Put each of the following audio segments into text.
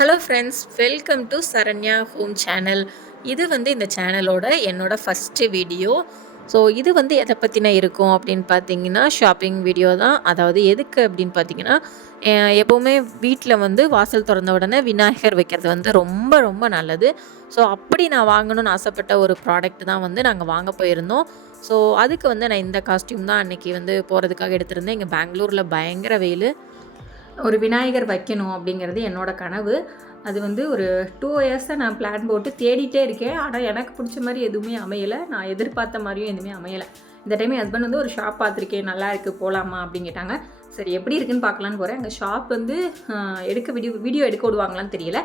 Hello friends, welcome to Saranya home channel. இது வந்து இந்த சேனலோட என்னோட ஃபஸ்ட்டு வீடியோ. ஸோ இது வந்து எதை பற்றின இருக்கும் அப்படின்னு பார்த்தீங்கன்னா, ஷாப்பிங் வீடியோ தான். அதாவது எதுக்கு அப்படின்னு பார்த்தீங்கன்னா, எப்போவுமே வீட்டில் வந்து வாசல் திறந்த உடனே விநாயகர் வைக்கிறது வந்து ரொம்ப ரொம்ப நல்லது. ஸோ அப்படி நான் வாங்கணும்னு ஆசைப்பட்ட ஒரு ப்ராடக்ட் தான் வந்து நாங்கள் வாங்க போயிருந்தோம். ஸோ அதுக்கு வந்து நான் இந்த காஸ்டியூம் தான் அன்றைக்கி வந்து போகிறதுக்காக எடுத்திருந்தேன். இங்கே பெங்களூரில் பயங்கர வெயில். ஒரு விநாயகர் வைக்கணும் அப்படிங்கிறது என்னோட கனவு. அது வந்து ஒரு 2 இயர்ஸாக நான் பிளான் போட்டு தேடிட்டே இருக்கேன். ஆனால் எனக்கு பிடிச்ச மாதிரி எதுவுமே அமையலை. நான் எதிர்பார்த்த மாதிரியும் எதுவுமே அமையலை. இந்த டைம் என் ஹஸ்பண்ட் வந்து ஒரு ஷாப் பார்த்துருக்கேன், நல்லா இருக்குது, போகலாமா அப்படின்னு கேட்டாங்க. சரி எப்படி இருக்குன்னு பார்க்கலான்னு போகிறேன். அங்கே ஷாப் வந்து வீடியோ எடுக்க விடுவாங்களான்னு தெரியல.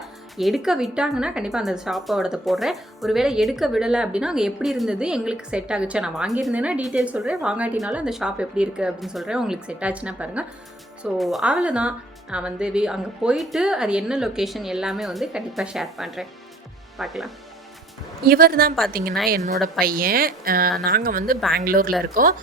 எடுக்க விட்டாங்கன்னா கண்டிப்பாக அந்த ஷாப்போடத்தை போடுறேன். ஒருவேளை எடுக்க விடலை அப்படின்னா அங்கே எப்படி இருந்தது, எங்களுக்கு செட் ஆகுச்சா, நான் வாங்கியிருந்தேன்னா டீட்டெயில் சொல்கிறேன், வாங்காட்டினாலும் அந்த ஷாப் எப்படி இருக்குது அப்படின்னு சொல்கிறேன். உங்களுக்கு செட் ஆச்சுன்னா பாருங்கள். ஸோ அவ்வளோதான். நான் வந்து அங்கே போயிட்டு அது என்ன லொக்கேஷன் எல்லாமே வந்து கண்டிப்பாக ஷேர் பண்ணுறேன். பார்க்கலாம். இவர் தான் பார்த்தீங்கன்னா என்னோடய பையன். நாங்கள் வந்து பெங்களூரில் இருக்கோம்.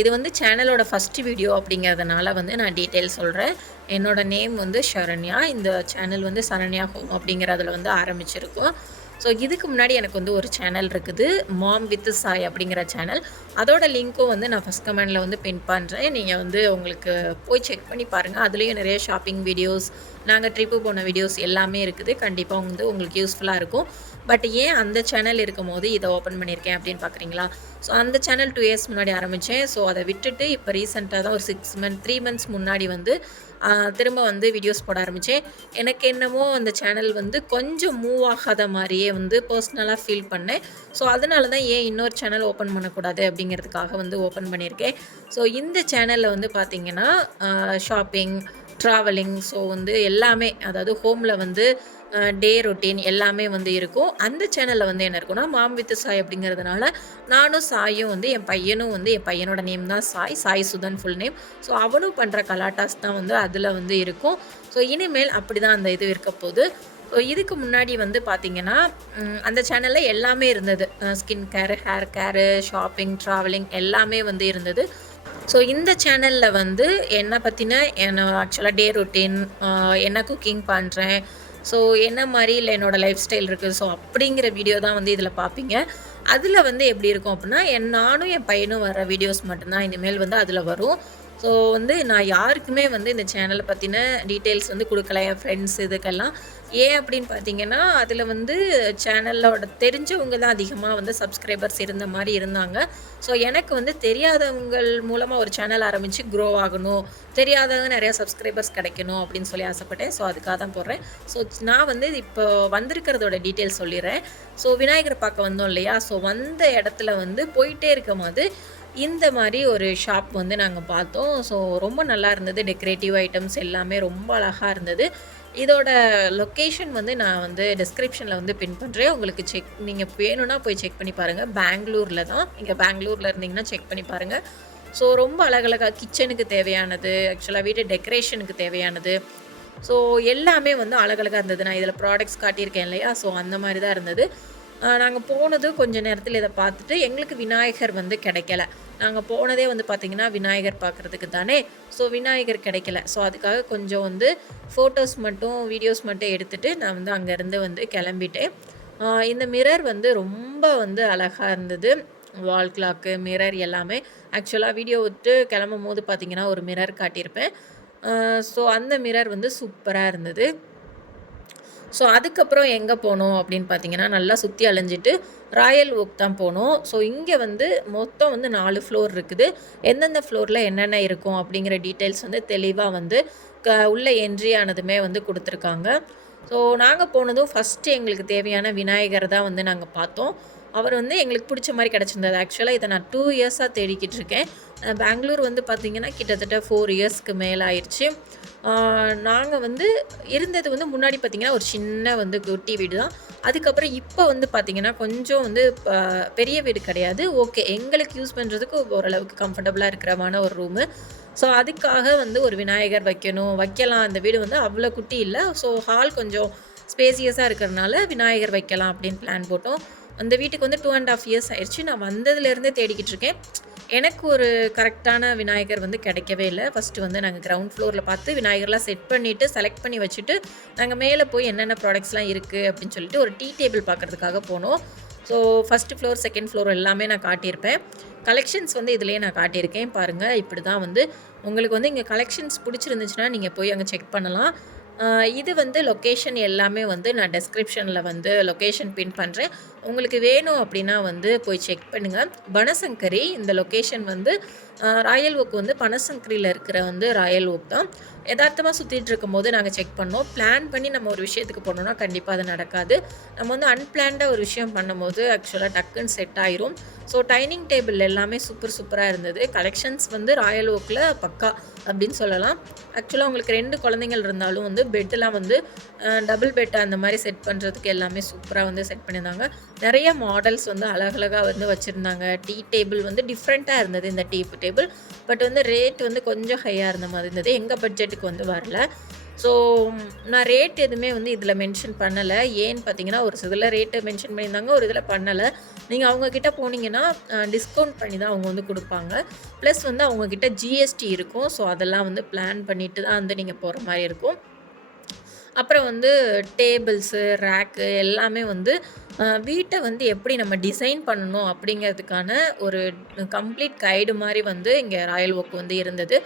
இது வந்து சேனலோட ஃபஸ்ட்டு வீடியோ அப்படிங்கிறதுனால வந்து நான் டீட்டெயில் சொல்கிறேன். என்னோடய நேம் வந்து ஷரண்யா. இந்த சேனல் வந்து சரண்யா ஹோம் அப்படிங்கிறதுல வந்து ஆரம்பிச்சிருக்கோம். ஸோ இதுக்கு முன்னாடி எனக்கு வந்து ஒரு சேனல் இருக்குது, மாம் வித் சாய் அப்படிங்கிற சேனல். அதோட லிங்க்கும் வந்து நான் ஃபஸ்ட் கமெண்டில் வந்து பின் பண்ணுறேன். நீங்கள் வந்து உங்களுக்கு போய் செக் பண்ணி பாருங்கள். அதுலேயும் நிறைய ஷாப்பிங் வீடியோஸ், நாங்கள் ட்ரிப்பு போன வீடியோஸ் எல்லாமே இருக்குது. கண்டிப்பாக வந்து உங்களுக்கு யூஸ்ஃபுல்லாக இருக்கும். பட் ஏன் அந்த சேனல் இருக்கும் போது இதை ஓப்பன் பண்ணியிருக்கேன் அப்படின்னு பார்க்குறீங்களா? ஸோ அந்த சேனல் 2 இயர்ஸ் முன்னாடி ஆரம்பித்தேன். ஸோ அதை விட்டுட்டு இப்போ ரீசெண்டாக தான் ஒரு 3 மந்த்ஸ் முன்னாடி வந்து திரும்ப வந்து வீடியோஸ் போட ஆரம்பித்தேன். எனக்கு என்னமோ அந்த சேனல் வந்து கொஞ்சம் மூவ் ஆகாத மாதிரியே வந்து பர்சனலாக ஃபீல் பண்ணேன். ஸோ அதனால தான் ஏன் இன்னொரு சேனல் ஓப்பன் பண்ணக்கூடாது அப்படிங்கிறதுக்காக வந்து ஓப்பன் பண்ணியிருக்கேன். ஸோ இந்த சேனலில் வந்து பார்த்திங்கன்னா ஷாப்பிங், ட்ராவலிங், ஸோ வந்து எல்லாமே, அதாவது ஹோமில் வந்து டே ரொட்டீன் எல்லாமே வந்து இருக்கும். அந்த சேனலில் வந்து என்ன இருக்குன்னா, மாம் வித் சாய் அப்படிங்கிறதுனால நானும் சாயும் வந்து என் பையனோட நேம் தான் Sai Sudhan full name. So அவனும் பண்ணுற கலாட்டாஸ் தான் வந்து அதில் வந்து இருக்கும். ஸோ இனிமேல் அப்படி தான் அந்த இது இருக்க போகுது. இதுக்கு முன்னாடி வந்து பார்த்திங்கன்னா அந்த சேனலில் எல்லாமே இருந்தது. Skin care, hair care, shopping, travelling எல்லாமே வந்து இருந்தது. ஸோ இந்த சேனலில் வந்து என்னை பற்றின ஆக்சுவலாக டே ரொட்டீன், என்ன குக்கிங் பண்ணுறேன், ஸோ என்ன மாதிரி இல்லை என்னோடய லைஃப் ஸ்டைல் இருக்குது, ஸோ அப்படிங்கிற வீடியோ தான் வந்து இதில் பார்ப்பீங்க. அதில் வந்து எப்படி இருக்கும் அப்படின்னா, நானும் என் பையனும் வர வீடியோஸ் மட்டும்தான் இனிமேல் வந்து அதில் வரும். ஸோ வந்து நான் யாருக்குமே வந்து இந்த சேனலை பற்றின டீட்டெயில்ஸ் வந்து கொடுக்கல, என் ஃப்ரெண்ட்ஸ் இதுக்கெல்லாம். ஏன் அப்படின்னு பார்த்தீங்கன்னா, அதில் வந்து சேனலோட தெரிஞ்சவங்க தான் அதிகமாக வந்து சப்ஸ்கிரைபர்ஸ் இருந்த மாதிரி இருந்தாங்க. ஸோ எனக்கு வந்து தெரியாதவங்கள் மூலமாக ஒரு சேனல் ஆரம்பித்து க்ரோ ஆகணும், தெரியாதவங்க நிறையா சப்ஸ்கிரைபர்ஸ் கிடைக்கணும் அப்படின்னு சொல்லி ஆசைப்பட்டேன். ஸோ அதுக்காக தான் போடுறேன். ஸோ நான் வந்து இப்போ வந்திருக்கிறதோட டீட்டெயில்ஸ் சொல்லிடுறேன். ஸோ விநாயகர் பார்க்க வந்தோம் இல்லையா, ஸோ வந்த இடத்துல வந்து போயிட்டே இருக்கும் போது இந்த மாதிரி ஒரு ஷாப் வந்து நாங்கள் பார்த்தோம். ஸோ ரொம்ப நல்லா இருந்தது. டெக்கரேட்டிவ் ஐட்டம்ஸ் எல்லாமே ரொம்ப அழகாக இருந்தது. இதோட லொக்கேஷன் வந்து நான் வந்து டிஸ்கிரிப்ஷனில் வந்து பின் பண்ணுறேன். உங்களுக்கு நீங்கள் வேணும்னா போய் செக் பண்ணி பாருங்கள். பெங்களூரில் தான். இங்கே பெங்களூரில் இருந்தீங்கன்னா செக் பண்ணி பாருங்கள். ஸோ ரொம்ப அழகழகாக கிச்சனுக்கு தேவையானது, ஆக்சுவலாக வீட்டு டெக்கரேஷனுக்கு தேவையானது, ஸோ எல்லாமே வந்து அழகழகாக இருந்தது. நான் இதில் ப்ராடக்ட்ஸ் காட்டியிருக்கேன் இல்லையா, ஸோ அந்த மாதிரி தான் இருந்தது. நாங்கள் போனது கொஞ்சம் நேரத்தில் இதை பார்த்துட்டு எங்களுக்கு விநாயகர் வந்து கிடைக்கல. நாங்கள் போனதே வந்து பார்த்திங்கன்னா விநாயகர் பார்க்குறதுக்கு தானே. ஸோ விநாயகர் கிடைக்கல. ஸோ அதுக்காக கொஞ்சம் வந்து ஃபோட்டோஸ் மட்டும், வீடியோஸ் மட்டும் எடுத்துகிட்டு நான் வந்து அங்கேருந்து வந்து கிளம்பிட்டேன். இந்த மிரர் வந்து ரொம்ப வந்து அழகாக இருந்தது. வால் கிளாக்கு, மிரர் எல்லாமே. ஆக்சுவலாக வீடியோ விட்டு கிளம்பும் போது பார்த்திங்கன்னா ஒரு மிரர் காட்டியிருப்பேன். ஸோ அந்த மிரர் வந்து சூப்பராக இருந்தது. ஸோ அதுக்கப்புறம் எங்கே போனோம் அப்படின்னு பார்த்தீங்கன்னா, நல்லா சுற்றி அலைஞ்சிட்டு ராயல் ஓக் தான் போனோம். ஸோ இங்கே வந்து மொத்தம் வந்து 4 ஃப்ளோர் இருக்குது. எந்தெந்த ஃப்ளோரில் என்னென்ன இருக்கும் அப்படிங்கிற டீட்டெயில்ஸ் வந்து தெளிவாக வந்து உள்ளே என்ட்ரி ஆனதுமே வந்து கொடுத்துருக்காங்க. ஸோ நாங்கள் போனதும் ஃபஸ்ட்டு எங்களுக்கு தேவையான விநாயகர் தான் வந்து நாங்கள் பார்த்தோம். அவர் வந்து எங்களுக்கு பிடிச்ச மாதிரி கிடச்சிருந்தது. ஆக்சுவலாக இதை நான் 2 இயர்ஸாக தேடிக்கிட்டு இருக்கேன். பெங்களூர் வந்து பார்த்திங்கன்னா கிட்டத்தட்ட 4 இயர்ஸ்க்கு மேலே ஆயிடுச்சு. நாங்கள் வந்து இருந்தது வந்து முன்னாடி பார்த்திங்கன்னா ஒரு சின்ன வந்து குட்டி வீடு தான். அதுக்கப்புறம் இப்போ வந்து பார்த்திங்கன்னா கொஞ்சம் வந்து பெரிய வீடு கிடையாது. ஓகே, எங்களுக்கு யூஸ் பண்ணுறதுக்கு ஓரளவுக்கு கம்ஃபர்டபுளாக இருக்கிறமான ஒரு ரூமு. ஸோ அதுக்காக வந்து ஒரு விநாயகர் வைக்கலாம். அந்த வீடு வந்து அவ்வளோ குட்டி இல்லை. ஸோ ஹால் கொஞ்சம் ஸ்பேசியஸாக இருக்கிறதுனால விநாயகர் வைக்கலாம் அப்படின்னு பிளான் போட்டோம். அந்த வீட்டுக்கு வந்து 2.5 இயர்ஸ் ஆயிடுச்சு. நான் வந்ததுலேருந்தே தேடிக்கிட்டு இருக்கேன். எனக்கு ஒரு கரெக்டான விநாயகர் வந்து கிடைக்கவே இல்ல. ஃபர்ஸ்ட்டு வந்து நாங்க கிரவுண்ட் ஃப்ளோர்ல பார்த்து விநாயகர்லாம் செட் பண்ணிட்டு, செலக்ட் பண்ணி வச்சுட்டு, நாங்க மேல போய் என்னென்ன ப்ராடக்ட்ஸ்லாம் இருக்கு அப்படின்னு சொல்லிட்டு ஒரு டீ டேபிள் பார்க்கறதுக்காக போனோம். So first floor, second floor எல்லாமே நான் காட்டியிருப்பேன். கலெக்ஷன்ஸ் வந்து இதிலேயே நான் காட்டியிருக்கேன். பாருங்க இப்படி தான் வந்து உங்களுக்கு வந்து இங்க கலெக்ஷன்ஸ் பிடிச்சிருந்துச்சுன்னா, நீங்க போய் அங்க செக் பண்ணலாம். இது வந்து லொக்கேஷன் எல்லாமே வந்து நான் டெஸ்கிரிப்ஷன்ல வந்து லொக்கேஷன் பின் பண்றேன். உங்களுக்கு வேணும் அப்படின்னா வந்து போய் செக் பண்ணுங்க. பனசங்கரி இந்த லொக்கேஷன் வந்து ராயல் ஓக் வந்து பனசங்கரியில இருக்கிற வந்து ராயல் ஓக் தான். எதார்த்தமா சுத்திட்டு இருக்கும்போது நாங்க செக் பண்ணோம். பிளான் பண்ணி நம்ம ஒரு விஷயத்துக்கு போனோம்னா கண்டிப்பா அது நடக்காது. நம்ம வந்து அன்பிளான்டா ஒரு விஷயம் பண்ணும்போது ஆக்சுவலா டக்குன்னு செட் ஆயிரும். ஸோ டைனிங் டேபிள் எல்லாமே சூப்பரா இருந்தது. கலெக்ஷன்ஸ் வந்து ராயல் ஓக்ல பக்கா அப்படின்னு சொல்லலாம். ஆக்சுவலா உங்களுக்கு 2 குழந்தைகள் இருந்தாலும் வந்து பெட்லாம் வந்து டபுள் பெட் அந்த மாரி செட் பண்றதுக்கு எல்லாமே சூப்பரா வந்து செட் பண்ணியிருந்தாங்க. நெறைய மாடல்ஸ் வந்து அழகழகா வந்து வச்சிருந்தாங்க. டீ டேபிள் வந்து டிஃப்ரெண்ட்டா இருந்தது இந்த டீ டேபிள். பட் வந்து ரேட் வந்து கொஞ்சம் ஹையா இருந்த மாதிரி இருந்தது. எங்க பட்ஜெட்டுக்கு வந்து வரல. ஸோ நான் ரேட் எதுவுமே வந்து இதில மென்ஷன் பண்ணல. ஏன்னு பார்த்தீங்கன்னா, ஒரு சிலதில ரேட்டு மென்ஷன் பண்ணியிருந்தாங்க. ஒரு இதில பண்ணல. நீங்க அவங்க கிட்ட போனீங்கன்னா, டிஸ்கவுண்ட் பண்ணி தான் அவங்க வந்து குடுப்பாங்க. ப்ளஸ் வந்து அவங்க கிட்ட ஜிஎஸ்டி இருக்கும். ஸோ அதெல்லாம் வந்து பிளான் பண்ணிட்டு தான் வந்து நீங்க போற மாரி இருக்கும். அப்புறம் வந்து டேபிள்ஸு, ரேக்கு எல்லாமே வந்து வீட்ட வந்து எப்படி நம்ம டிசைன் பண்ணணும் அப்படிங்கிறதுக்கான ஒரு கம்ப்ளீட் கைடு மாரி வந்து இங்க ராயல் ஓக் வந்து இருந்தது.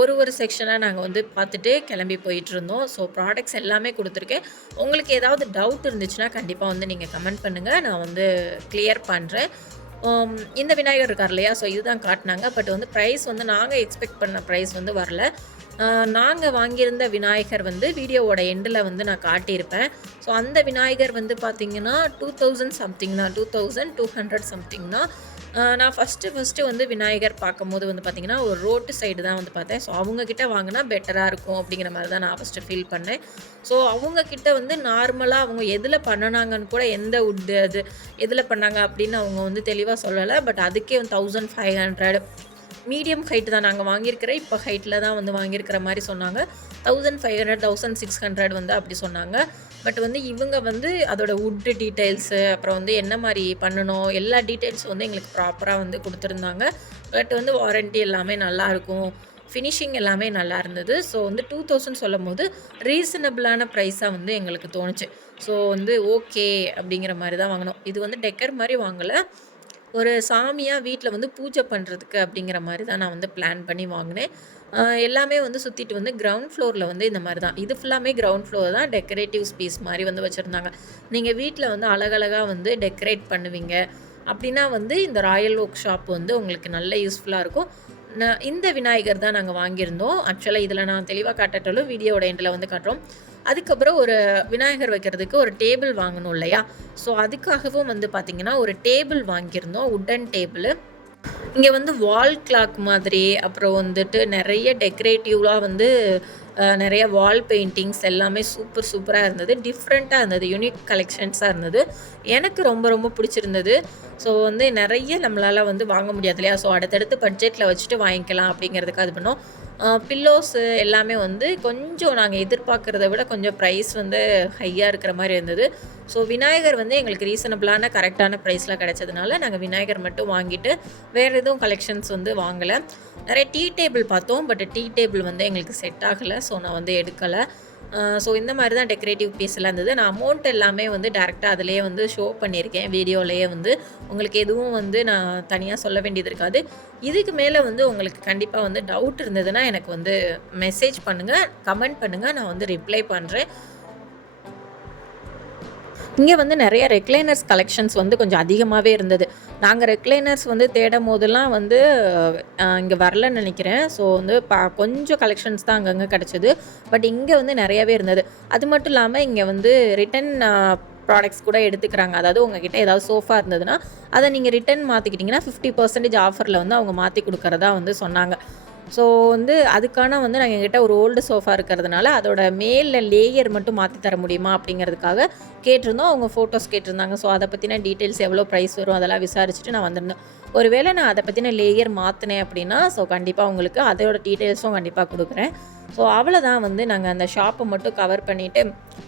ஒரு செக்ஷனா நாங்க வந்து பார்த்துட்டு கிளம்பி போயிட்டுருந்தோம். ஸோ ப்ராடக்ட்ஸ் எல்லாமே குடுத்துருக்கேன். உங்களுக்கு ஏதாவது டவுட் இருந்துச்சுன்னா, கண்டிப்பா வந்து நீங்க கமெண்ட் பண்ணுங்க. நான் வந்து கிளியர் பண்றேன். இந்த விநாயகர் இருக்கார் இல்லையா? ஸோ இதுதான் காட்டுனாங்க. பட் வந்து பிரைஸ் வந்து நாங்க எக்ஸ்பெக்ட் பண்ண பிரைஸ் வந்து வரல. நாங்க வாங்கியிருந்த விநாயகர் வந்து வீடியோவோட எண்டுல வந்து நான் காட்டியிருப்பேன். ஸோ அந்த விநாயகர் வந்து பார்த்தீங்கன்னா, 2000 சம்திங் தான். 2200 சம்திங் தான். நான் ஃபர்ஸ்ட்டு வந்து விநாயகர் பார்க்கும்போது வந்து பார்த்தீங்கன்னா, ஒரு ரோட்டு சைடு தான் வந்து பார்த்தேன். ஸோ அவங்க கிட்ட வாங்குனா பெட்டரா இருக்கும் அப்படிங்கிற மாரி தான் நான் ஃபர்ஸ்ட்டு ஃபீல் பண்ணேன். ஸோ அவங்க கிட்ட வந்து நார்மலா அவங்க எதுல பண்ணுனாங்கன்னு கூட எந்த வுட்டு அது எதுல பண்ணாங்க அப்படின்னு அவங்க வந்து தெளிவா சொல்லல. பட் அதுக்கே வந்து 1500 மீடியம் ஹைட் தான் நாங்க வாங்கியிருக்கிற இப்ப ஹைட்ல தான் வந்து வாங்கியிருக்கிற மாரி சொன்னாங்க. 1500, 1600 வந்து அப்படி சொன்னாங்க. பட் வந்து இவங்க வந்து அதோட வுட் டீட்டெயில்ஸு, அப்புறம் வந்து என்ன மாரி பண்ணணும், எல்லா டீட்டெயில்ஸும் வந்து எங்களுக்கு ப்ராப்பரா வந்து குடுத்துருந்தாங்க. பட் வந்து வாரண்டி எல்லாமே நல்லாருக்கும். ஃபினிஷிங் எல்லாமே நல்லா இருந்தது. ஸோ வந்து 2000 சொல்லும்போது ரீசனபிளான ப்ரைஸா வந்து எங்களுக்கு தோணுச்சு. ஸோ வந்து ஓகே அப்படிங்கிற மாரி தான் வாங்குனோம். இது வந்து டெக்கர் மாரி வாங்கல. ஒரு சாமியா வீட்ல வந்து பூஜை பண்றதுக்கு அப்படிங்கிற மாரி தான் நான் வந்து பிளான் பண்ணி வாங்குனேன். எல்லாமே வந்து சுத்திட்டு வந்து கிரவுண்ட் ஃப்ளோர்ல வந்து இந்த மாரி தான். இது ஃபுல்லாமே கிரவுண்ட் ஃப்ளோர் தான். டெக்கரேட்டிவ் ஸ்பேஸ் மாரி வந்து வச்சிருந்தாங்க. நீங்க வீட்ல வந்து அழகழகா வந்து டெக்கரேட் பண்ணுவீங்க. அப்படின்னா வந்து இந்த ராயல் ஓக் ஷாப் வந்து உங்களுக்கு நல்ல யூஸ்ஃபுல்லா இருக்கும். இந்த விநாயகர் தான் நாங்க வாங்கியிருந்தோம். ஆக்சுவலா இதில நான் தெளிவா காட்டாட்டாலும் வீடியோவோட எண்டுல வந்து காட்டுறோம். அதுக்கப்புறம் ஒரு விநாயகர் வைக்கிறதுக்கு ஒரு டேபிள் வாங்கணும் இல்லையா? ஸோ அதுக்காகவும் வந்து பார்த்தீங்கன்னா, ஒரு டேபிள் வாங்கியிருந்தோம். Wooden table. இங்க வந்து வால் கிளாக் மாதிரி, அப்புறம் வந்துட்டு நெறைய டெக்கரேட்டிவ்லா வந்து நெறைய வால் பெயிண்டிங்ஸ் எல்லாமே சூப்பரா இருந்தது. டிஃப்ரெண்ட்டா இருந்தது. யூனிக் கலெக்ஷன்ஸா இருந்தது. எனக்கு ரொம்ப பிடிச்சிருந்தது. ஸோ வந்து நெறைய நம்மளால வந்து வாங்க முடியாது இல்லையா? ஸோ அடுத்தடுத்து பட்ஜெட்ல வச்சுட்டு வாங்கிக்கலாம் அப்படிங்கிறதுக்கு அது பண்ணோம். பில்லோஸு எல்லாமே வந்து கொஞ்சம் நாங்க எதிர்பார்க்கிறத விட கொஞ்சம் ப்ரைஸ் வந்து ஹையா இருக்கிற மாரி இருந்தது. ஸோ விநாயகர் வந்து எங்களுக்கு ரீசனபிளான கரெக்டான ப்ரைஸ்ல கிடைச்சதுனால, நாங்க விநாயகர் மட்டும் வாங்கிட்டு, வேற எதுவும் கலெக்ஷன்ஸ் வந்து வாங்கல. நெறைய டீ டேபிள் பார்த்தோம். பட் டீ டேபிள் வந்து எங்களுக்கு செட் ஆகல. ஸோ நான் வந்து எடுக்கல. ஸோ இந்த மாரி தான் டெக்கரேட்டிவ் பீஸ்லாம் இருந்தது. நான் அமௌண்ட் எல்லாமே வந்து டைரக்ட்டா அதிலேயே வந்து ஷோ பண்ணியிருக்கேன். வீடியோலயே வந்து உங்களுக்கு எதுவும் வந்து நான் தனியா சொல்ல வேண்டியது இருக்காது. இதுக்கு மேல வந்து உங்களுக்கு கண்டிப்பா வந்து டவுட் இருந்ததுன்னா, எனக்கு வந்து மெசேஜ் பண்ணுங்க, கமெண்ட் பண்ணுங்க. நான் வந்து ரிப்ளை பண்றேன். இங்க வந்து நெறைய ரெக்லைனர்ஸ் கலெக்ஷன்ஸ் வந்து கொஞ்சம் அதிகமாவே இருந்தது. நாங்க ரெக்லைனர்ஸ் வந்து தேடும்போதெல்லாம் வந்து இங்க வரலன்னு நெனைக்கிறேன். ஸோ வந்து கொஞ்சம் கலெக்ஷன்ஸ் தான் அங்கங்க கெடைச்சது. பட் இங்க வந்து நெறையாவே இருந்தது. அது மட்டும் இல்லாம இங்க வந்து ரிட்டர்ன் ப்ராடக்ட்ஸ் கூட எடுத்துக்கிறாங்க. அதாவது உங்ககிட்ட ஏதாவது சோஃபா இருந்ததுன்னா, அத நீங்க ரிட்டர்ன் மாத்திக்கிட்டீங்கன்னா 50% ஆஃபர்ல வந்து அவங்க மாத்தி குடுக்கறதா வந்து சொன்னாங்க. ஸோ வந்து அதுக்கான வந்து நாங்கள் எங்கிட்ட ஒரு ஓல்டு சோஃபா இருக்கிறதுனால அதோட மேலே லேயர் மட்டும் மாற்றி தர முடியுமா அப்படிங்கிறதுக்காக கேட்டிருந்தோம். அவங்க ஃபோட்டோஸ் கேட்டிருந்தாங்க. ஸோ அதை பற்றின டீட்டெயில்ஸ் எவ்வளோ ப்ரைஸ் வரும் அதெல்லாம் விசாரிச்சுட்டு நான் வந்திருந்தேன். ஒருவேளை நான் அதை பற்றின லேயர் மாற்றினேன் அப்படின்னா ஸோ கண்டிப்பாக உங்களுக்கு அதோட டீட்டெயில்ஸும் கண்டிப்பாக கொடுக்குறேன். ஸோ அவ்வளோதான் வந்து நாங்கள் அந்த ஷாப்பை மட்டும் கவர் பண்ணிவிட்டு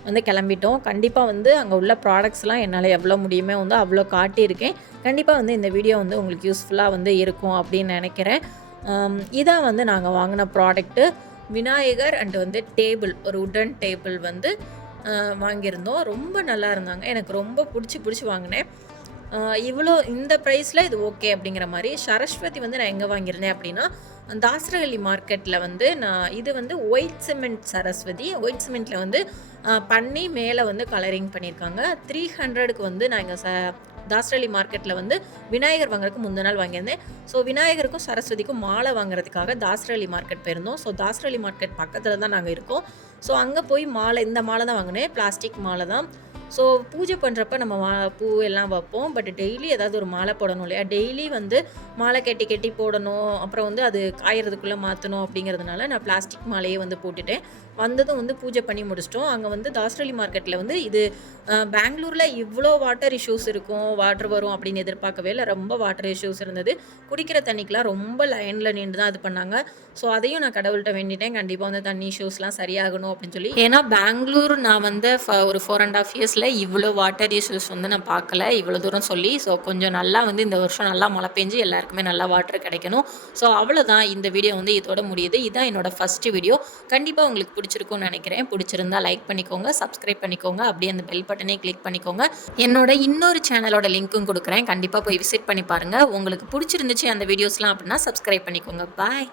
வந்து கிளம்பிட்டோம். கண்டிப்பாக வந்து அங்கே உள்ள ப்ராடக்ட்ஸ்லாம் என்னால் எவ்வளோ முடியுமே வந்து அவ்வளோ காட்டியிருக்கேன். கண்டிப்பாக வந்து இந்த வீடியோ வந்து உங்களுக்கு யூஸ்ஃபுல்லாக வந்து இருக்கும் அப்படின்னு நினைக்கிறேன். இதான் வந்து நாங்கள் வாங்கின ப்ராடக்ட்டு. விநாயகர் அண்ட் வந்து டேபிள், ஒரு உட்டன் டேபிள் வந்து வாங்கியிருந்தோம். ரொம்ப நல்லா இருந்தாங்க. எனக்கு ரொம்ப பிடிச்சி வாங்கினேன். இவ்வளோ இந்த ப்ரைஸில் இது ஓகே அப்படிங்கிற மாதிரி. சரஸ்வதி வந்து நான் எங்கே வாங்கியிருந்தேன் அப்படின்னா தாசரகல்லி மார்க்கெட்டில் வந்து இது வந்து ஒயிட் சிமெண்ட் சரஸ்வதி. ஒயிட் சிமெண்ட்டில் வந்து பண்ணி மேலே வந்து கலரிங் பண்ணியிருக்காங்க. 300க்கு வந்து நான் இங்கே தாசரகல்லி மார்க்கெட்டில் வந்து விநாயகர் வாங்குறதுக்கு முந்தின நாள் வாங்கியிருந்தேன். ஸோ விநாயகருக்கும் சரஸ்வதிக்கும் மாலை வாங்குறதுக்காக தாசரகல்லி மார்க்கெட் போயிருந்தோம். ஸோ தாசரகல்லி மார்க்கெட் பக்கத்தில் தான் நாங்கள் இருக்கோம். ஸோ அங்கே போய் இந்த மாலை தான் வாங்கினேன். பிளாஸ்டிக் மாலை தான். ஸோ பூஜை பண்ணுறப்ப நம்ம பூ எல்லாம் வைப்போம். பட் டெய்லி ஏதாவது ஒரு மாலை போடணும் இல்லையா? டெய்லி வந்து மாலை கட்டி போடணும். அப்புறம் வந்து அது காயறதுக்குள்ளே மாற்றணும் அப்படிங்கிறதுனால நான் பிளாஸ்டிக் மாலையே வந்து போட்டுட்டேன். வந்ததும் வந்து பூஜை பண்ணி முடிச்சிட்டோம். அங்கே வந்து தாசரகல்லி மார்க்கெட்டில் வந்து இது பெங்களூரில் இவ்வளோ வாட்டர் இஷ்யூஸ் இருக்கும், வாட்டர் வரும் அப்படின்னு எதிர்பார்க்கவே இல்லை. ரொம்ப வாட்டர் இஷ்யூஸ் இருந்தது. குடிக்கிற தண்ணிக்கெலாம் ரொம்ப லைனில் நின்று தான் இது பண்ணாங்க. ஸோ அதையும் நான் கடவுள்கிட்ட வேண்டிட்டேன், கண்டிப்பாக வந்து தண்ணி இஷ்யூஸ்லாம் சரியாகணும் அப்படின்னு சொல்லி. ஏன்னா பெங்களூர் நான் வந்து ஒரு 4.5 இயர்ஸில் இவ்வளோ வாட்டர் இஷ்யூஸ் வந்து நான் பார்க்கல, இவ்வளோ தூரம் சொல்லி. ஸோ கொஞ்சம் நல்லா வந்து இந்த வருஷம் நல்லா மழை பெஞ்சு எல்லாருக்குமே நல்லா வாட்டர் கிடைக்கணும். ஸோ அவ்வளோதான், இந்த வீடியோ வந்து இதோட முடியுது. இதுதான் என்னோட ஃபஸ்ட்டு வீடியோ. கண்டிப்பாக உங்களுக்கு பிடிச்சிருக்கும்னு நினைக்கிறேன். பிடிச்சிருந்தா லைக் பண்ணிக்கோங்க, சப்ஸ்கிரைப் பண்ணிக்கோங்க, அப்படியே அந்த பெல் பட்டனை கிளிக் பண்ணிக்கோங்க. என்னோட இன்னொரு சேனலோட லிங்க்கும் கொடுக்குறேன், கண்டிப்பாக போய் விசிட் பண்ணி பாருங்கள். உங்களுக்கு பிடிச்சிருந்துச்சு அந்த வீடியோஸ்லாம் அப்படின்னா சப்ஸ்கிரைப் பண்ணிக்கோங்க. பாய்.